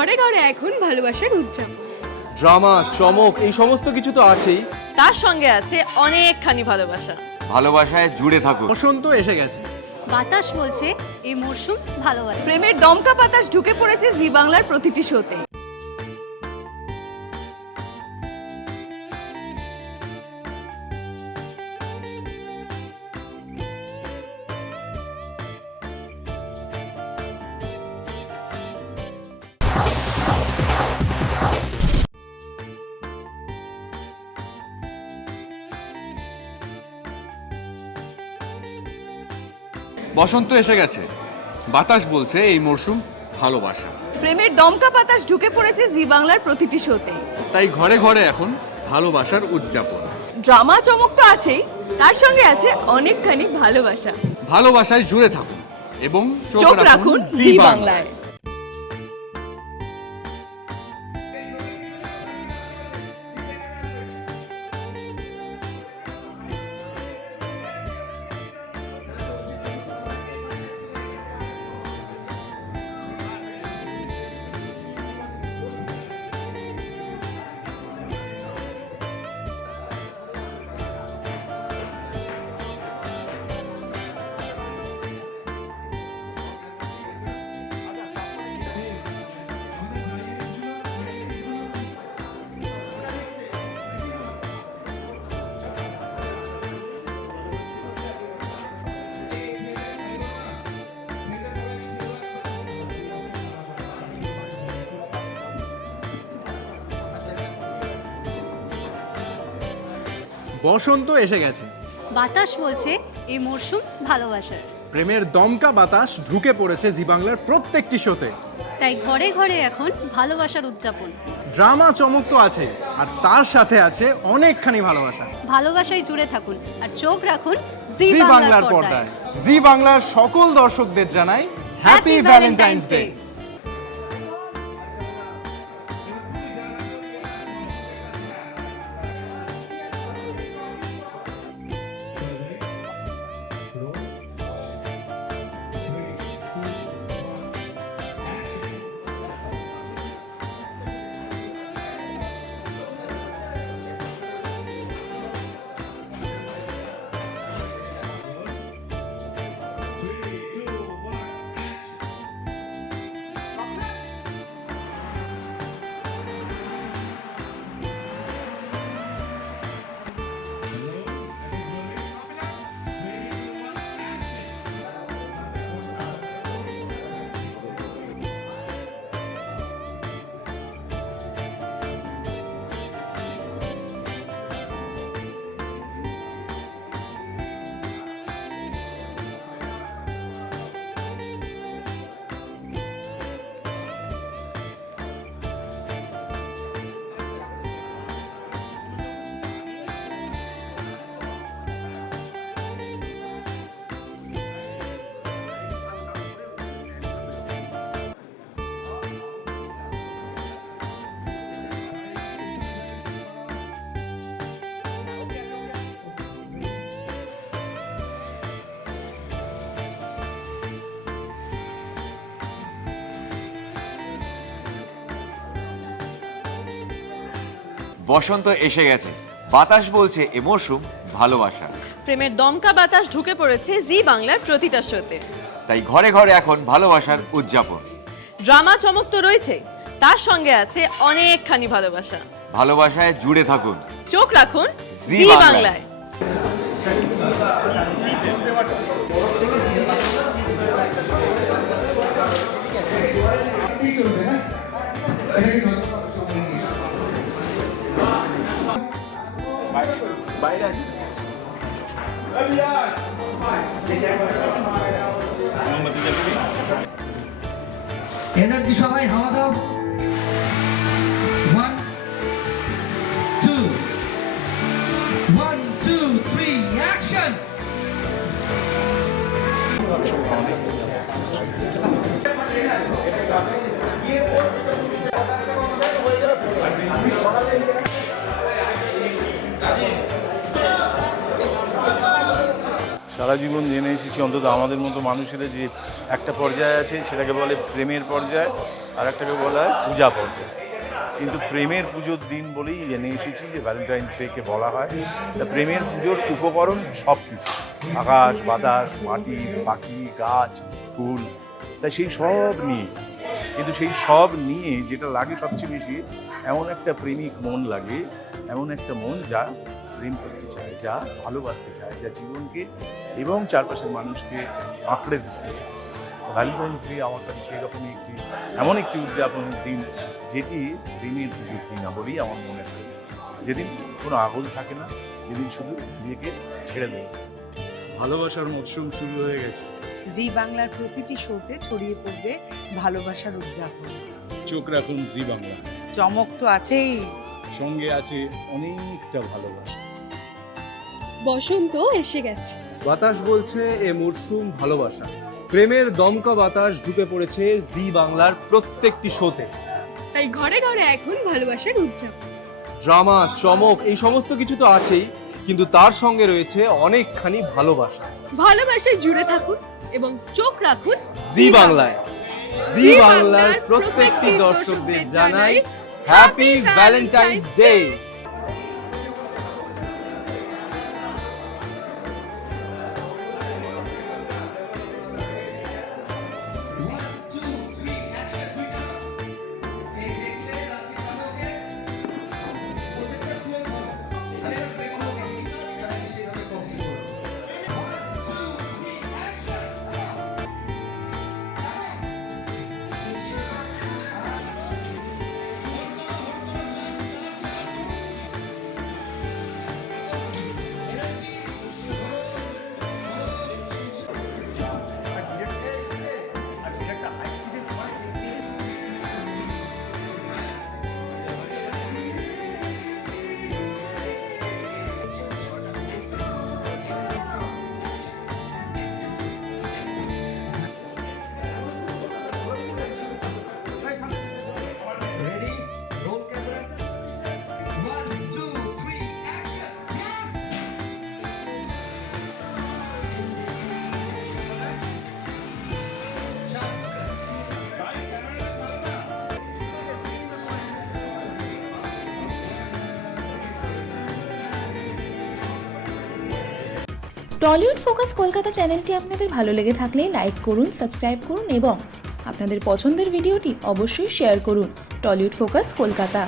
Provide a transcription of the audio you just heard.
ঘরে ঘরে এখন ভালোবাসার উদযাপন। ড্রামা, চমক এই সমস্ত কিছু তো আছেই, তার সঙ্গে আছে অনেকখানি ভালোবাসা। ভালোবাসায় জুড়ে থাকুন। বসন্ত এসে গেছে। বাতাস বলছে এই মরশুম ভালোবাসা। প্রেমের দমকা বাতাস ঢুকে পড়েছে জি বাংলার প্রতিটি শোতে। বসন্ত এসে গেছে, বাতাস বলছে এই মরশুম ভালোবাসা। প্রেমের দমকা বাতাস ঢুকে পড়েছে জি বাংলার প্রতিটি শোতে। তাই ঘরে ঘরে এখন ভালোবাসার উদযাপন। ড্রামা চমক তো আছেই, তার সঙ্গে আছে অনেকখানি ভালোবাসা। ভালোবাসায় জুড়ে থাকুন এবং চোখ রাখুন জি বাংলায়। বসন্ত এসে গেছে। বাতাস বলছে এই মরশুম ভালোবাসার। প্রেমের দমকা বাতাস ঢুকে পড়েছে জি বাংলার প্রত্যেকটি শোতে। তাই ঘরে ঘরে এখন ভালোবাসার উদযাপন। ড্রামা চমক তো আছে, আর তার সাথে আছে অনেকখানি ভালোবাসা। ভালোবাসায় জুড়ে থাকুন আর চোখ রাখুন জি বাংলার পর্দায়। জি বাংলার সকল দর্শকদের জানাই হ্যাপি ভ্যালেন্টাইন্স ডে। বসন্ত এসে গেছে, বাতাস বলছে এ মরশুম ভালোবাসা। প্রেমের দমকা বাতাস ঢুকে পড়েছে জি বাংলার প্রতিটা শোতে। তাই ঘরে ঘরে এখন ভালোবাসার উদযাপন। ড্রামা চমক তো রয়েছে, তার সঙ্গে আছে অনেকখানি ভালোবাসা। ভালোবাসায় জুড়ে থাকুন। চোখ রাখুন জি জি বাংলায়। বাংলায়। এনার্জি সবাই হাওয়া দাও। 1 2 1 2 3 অ্যাকশন। সারা সারা জীবন জেনে এসেছি, অন্তত আমাদের মতো মানুষেরা, যে একটা পর্যায়ে আছে সেটাকে বলে প্রেমের পর্যায়, আর একটাকে বলা হয় পূজা পর্যায়। কিন্তু প্রেমের পুজোর দিন বলেই জেনে এসেছি যে ভ্যালেন্টাইন্স ডেকে বলা হয়। তা প্রেমের পুজোর উপকরণ সব কিছু, আকাশ বাতাস মাটি পাখি গাছ ফুল, তাই সেই সব নিয়ে, কিন্তু সেই সব নিয়ে যেটা লাগে সবচেয়ে বেশি, এমন একটা প্রেমিক মন লাগে, এমন একটা মন যা প্রেম করতে চায়, যা ভালোবাসতে চায়, যা জীবনকে এবং চারপাশের মানুষকে আঁকড়ে দিতে চায়। ভ্যালেন্টাইন্স ডে আমার কাছে সেই রকমই এমন একটি উদযাপনের দিন, যেটি প্রেমের পুজোর দিন না বলেই আমার মনে হয়। যেদিন কোনো আগুন থাকে না, যেদিন শুধু নিজেকে ছেড়ে দেয়। ভালোবাসার মরশুম শুরু হয়ে গেছে। জি বাংলার প্রতিটি শোতে ছড়িয়ে পড়বে ভালোবাসার উদযাপন। চোখ রাখুন জি বাংলা, চমক তো আছেই, সঙ্গে আছে অনেকটা ভালোবাসা। বসন্ত এসে গেছে। বাতাস বলছে এ মরশুম ভালোবাসা। প্রেমের দমকা বাতাস ঢুকে পড়েছে জি বাংলার প্রত্যেকটি শোতে। তাই ঘরে ঘরে এখন ভালোবাসার উদযাপন। ড্রামা চমক এই সমস্ত কিছু তো আছেই, কিন্তু তার সঙ্গে রয়েছে অনেকখানি ভালোবাসা। ভালোবাসায় জুড়ে থাকুন এবং চোখ রাখুন জি বাংলায়। জি বাংলার প্রত্যেকটি দর্শকদের জানাই happy Valentine's day. Ready? Roll camera. 1, 2, 3, action. Tollywood focus Kolkata চ্যানেলটি আপনাদের ভালো লেগে থাকলে লাইক করুন, সাবস্ক্রাইব করুন এবং আপনাদের পছন্দের ভিডিওটি অবশ্যই শেয়ার করুন। Tollywood focus Kolkata.